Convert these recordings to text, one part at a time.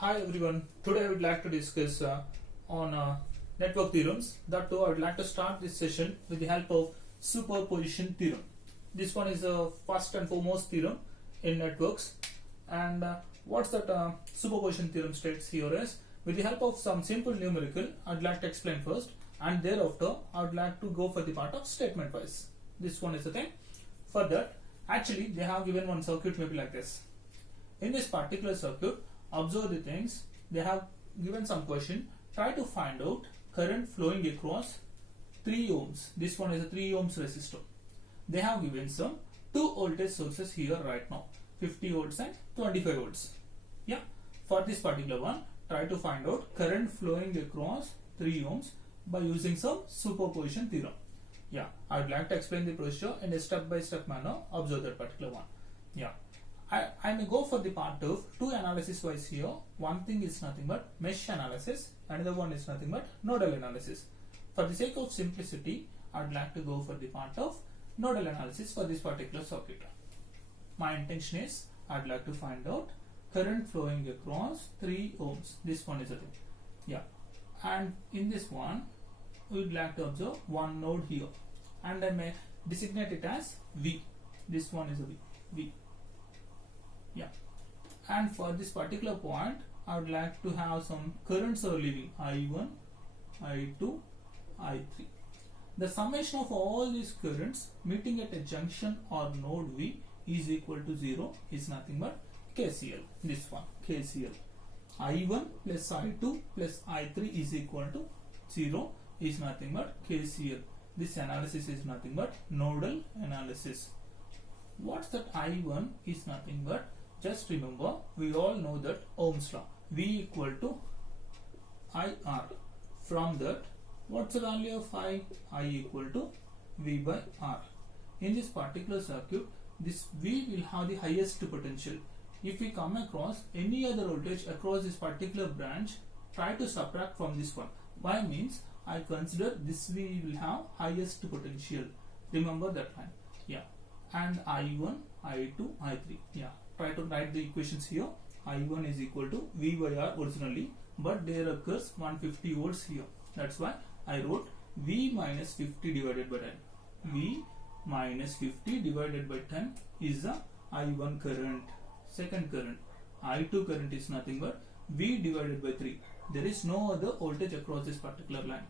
Hi everyone. Today I would like to discuss on network theorems. That too, I would like to start this session with the help of superposition theorem. This one is the first and foremost theorem in networks. And what's that superposition theorem states here is, with the help of some simple numerical, I'd like to explain first, and thereafter I would like to go for the part of statement wise. This one is the thing. For that, actually they have given one circuit maybe like this. In this particular circuit, observe the things. They have given some question. Try to find out current flowing across 3 ohms. This one is a 3 ohms resistor. They have given some 2 voltage sources here right now, 50 volts and 25 volts. Yeah. For this particular one, try to find out current flowing across 3 ohms by using some superposition theorem. Yeah. I would like to explain the procedure in a step-by-step manner. Observe that particular one. Yeah. I may go for the part of two analysis wise here. One thing is nothing but mesh analysis, another one is nothing but nodal analysis. For the sake of simplicity, I would like to go for the part of nodal analysis for this particular circuit. My intention is I would like to find out current flowing across 3 ohms. This one is a thing. Yeah. And in this one, we would like to observe one node here. And I may designate it as V. This one is a V. V. Yeah, and for this particular point, I would like to have some currents are leaving I1, I2, I3. The summation of all these currents meeting at a junction or node V is equal to 0 is nothing but KCL. This one, KCL. I1 plus I2 plus I3 is equal to 0 is nothing but KCL. This analysis is nothing but nodal analysis. What's that? I1 is nothing but, just remember, we all know that Ohm's law, V equal to IR. From that, what's the value of I? I equal to V by R. In this particular circuit, this V will have the highest potential. If we come across any other voltage across this particular branch, try to subtract from this one. Why means I consider this V will have highest potential. Remember that line. Yeah. And I1, I2, I3. Yeah. Try to write the equations here. I1 is equal to V by R originally, but there occurs 150 volts here. That's why I wrote V minus 50 divided by 10. V minus 50 divided by 10 is the I1 current. Second current, I2 current is nothing but V divided by 3. There is no other voltage across this particular line.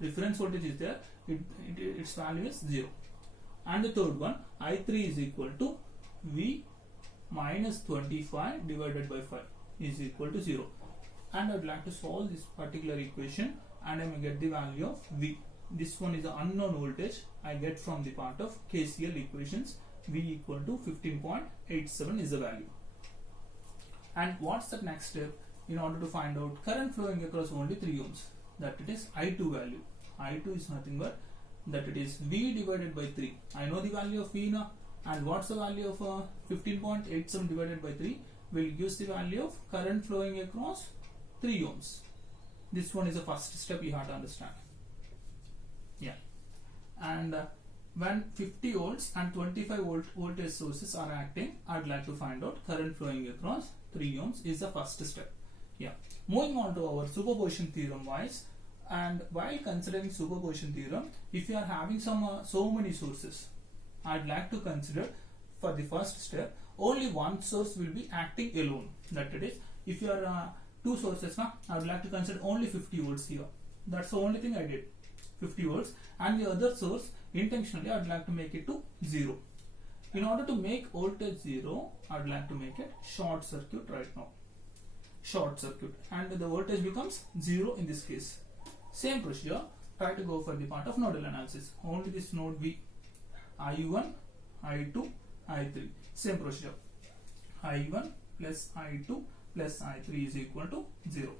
Reference voltage is there, its value is 0. And the third one, I3 is equal to V minus 25 divided by 5 is equal to 0. And I would like to solve this particular equation and I may get the value of V. This one is the unknown voltage I get from the part of KCL equations. V equal to 15.87 is the value. And what's the next step in order to find out current flowing across only 3 ohms? That it is I2 value. I2 is nothing but that it is V divided by 3. I know the value of V now. And what's the value of 15.87 divided by 3? Will gives the value of current flowing across 3 ohms. This one is the first step you have to understand. Yeah. And when 50 volts and 25 volt voltage sources are acting, I'd like to find out current flowing across 3 ohms is the first step. Yeah. Moving on to our superposition theorem wise. And while considering superposition theorem, if you are having so many sources, I'd like to consider for the first step only one source will be acting alone. That it is, if you are two sources now, I would like to consider only 50 volts here. That's the only thing I did, 50 volts, and the other source intentionally I'd like to make it to 0. In order to make voltage 0, I'd like to make it short circuit right now. Short circuit, and the voltage becomes 0 in this case. Same procedure, try to go for the part of nodal analysis. Only this node V. I1, I2, I3. Same procedure. I1 plus I2 plus I3 is equal to 0.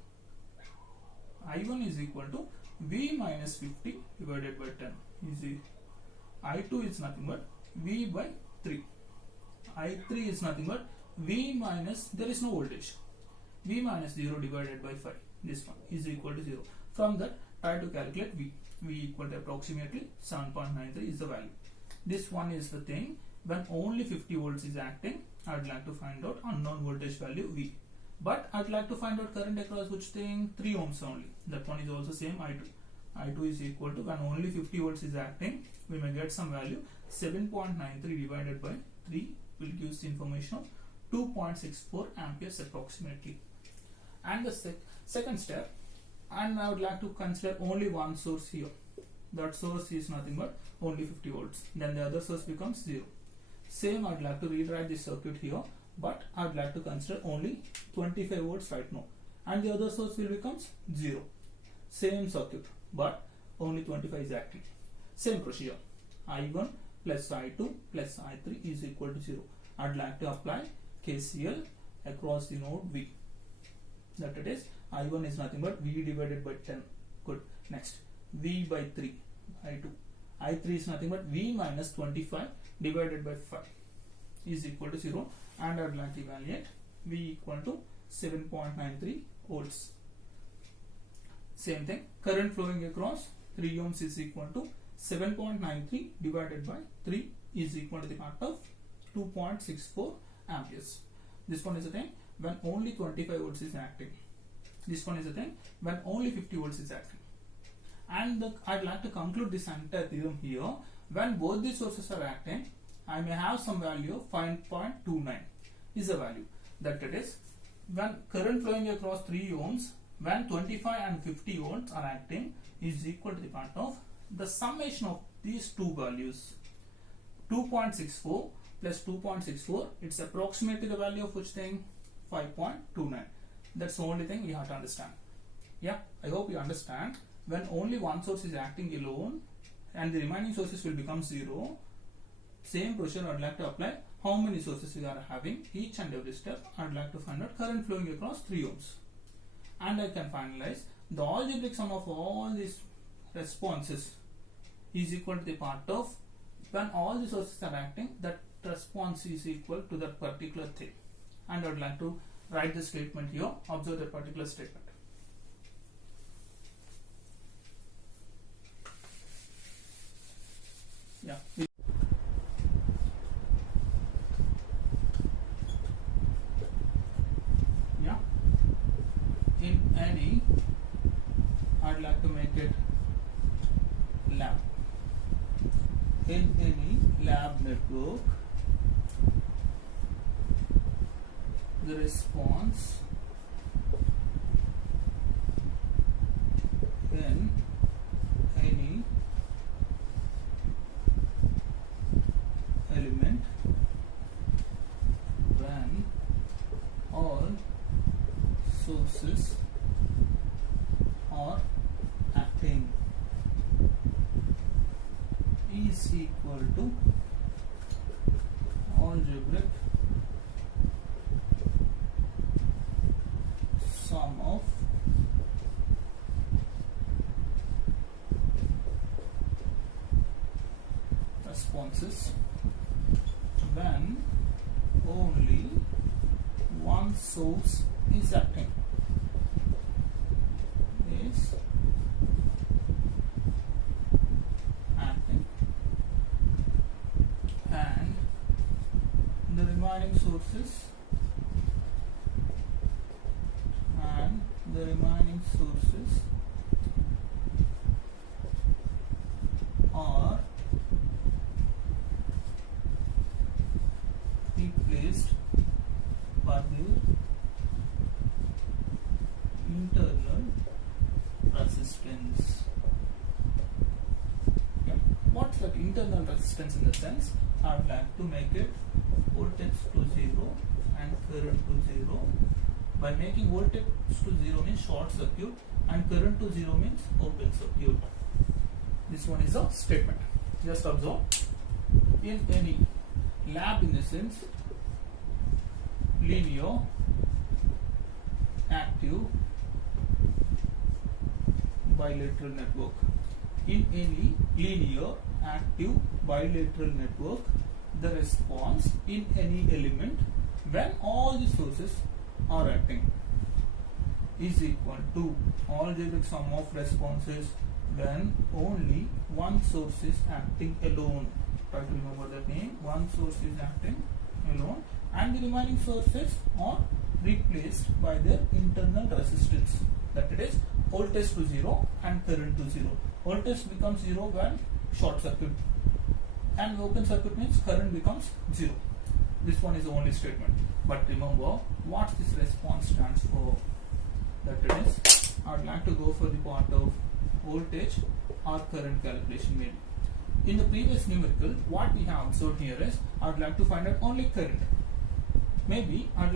I1 is equal to V minus 50 divided by 10. I2 is nothing but V by 3. I3 is nothing but V minus, there is no voltage. V minus 0 divided by 5. This one is equal to 0. From that, try to calculate V. V equal to approximately 7.93 is the value. This one is the thing, when only 50 volts is acting, I would like to find out unknown voltage value V. But I'd like to find out current across which thing? 3 ohms only. That one is also same I2. I2 is equal to, when only 50 volts is acting, we may get some value. 7.93 divided by 3 will give us the information of 2.64 amperes approximately. And the second step, and I would like to consider only one source here. That source is nothing but only 50 volts. Then the other source becomes 0. Same, I'd like to rewrite this circuit here, but I'd like to consider only 25 volts right now. And the other source will become 0. Same circuit, but only 25 is active. Same procedure. I1 plus I2 plus I3 is equal to 0. I'd like to apply KCL across the node V. That it is, I1 is nothing but V divided by 10. Good. Next, V by 3, I2. I3 is nothing but V minus 25 divided by 5 is equal to 0. And I'd like to evaluate V equal to 7.93 volts. Same thing, current flowing across 3 ohms is equal to 7.93 divided by 3 is equal to the part of 2.64 amperes. This one is the thing when only 25 volts is acting. This one is the thing when only 50 volts is acting. And I'd like to conclude this entire theorem here. When both these sources are acting, I may have some value of 5.29 is a value. That it is, when current flowing across 3 ohms, when 25 and 50 volts are acting, is equal to the part of the summation of these two values. 2.64 plus 2.64, it's approximately the value of which thing? 5.29. That's the only thing we have to understand. Yeah, I hope you understand. When only one source is acting alone and the remaining sources will become 0, same procedure I'd like to apply. How many sources we are having? Each and every step I'd like to find out current flowing across 3 ohms. And I can finalize the algebraic sum of all these responses is equal to the part of when all the sources are acting, that response is equal to that particular thing. And I would like to write the statement here. Observe the particular statement. Yeah. Yeah. In any, I'd like to make it lab. In any lab network, the response when any element, when all sources are acting, is equal to algebraic sum of responses when only one source is acting. Is acting and the remaining sources are replaced by the internal resistance. Yeah. What's that internal resistance in the sense? I would like to make it voltage to 0 and current to 0. By making voltage to 0 means short circuit and current to 0 means open circuit. This one is a statement. Just observe. In any lab, in the sense, linear, active, bilateral network. In any linear, active, bilateral network, the response in any element when all the sources are acting is equal to algebraic sum of responses when only one source is acting alone. Try to remember that name. One source is acting alone and the remaining sources are replaced by their internal resistance. That it is voltage to 0 and current to 0. Voltage becomes 0 when short circuit, and open circuit means current becomes 0. This one is the only statement. But remember what this response stands for. That it is, I would like to go for the part of voltage or current calculation maybe. In the previous numerical, what we have observed here is I would like to find out only current. Maybe I would like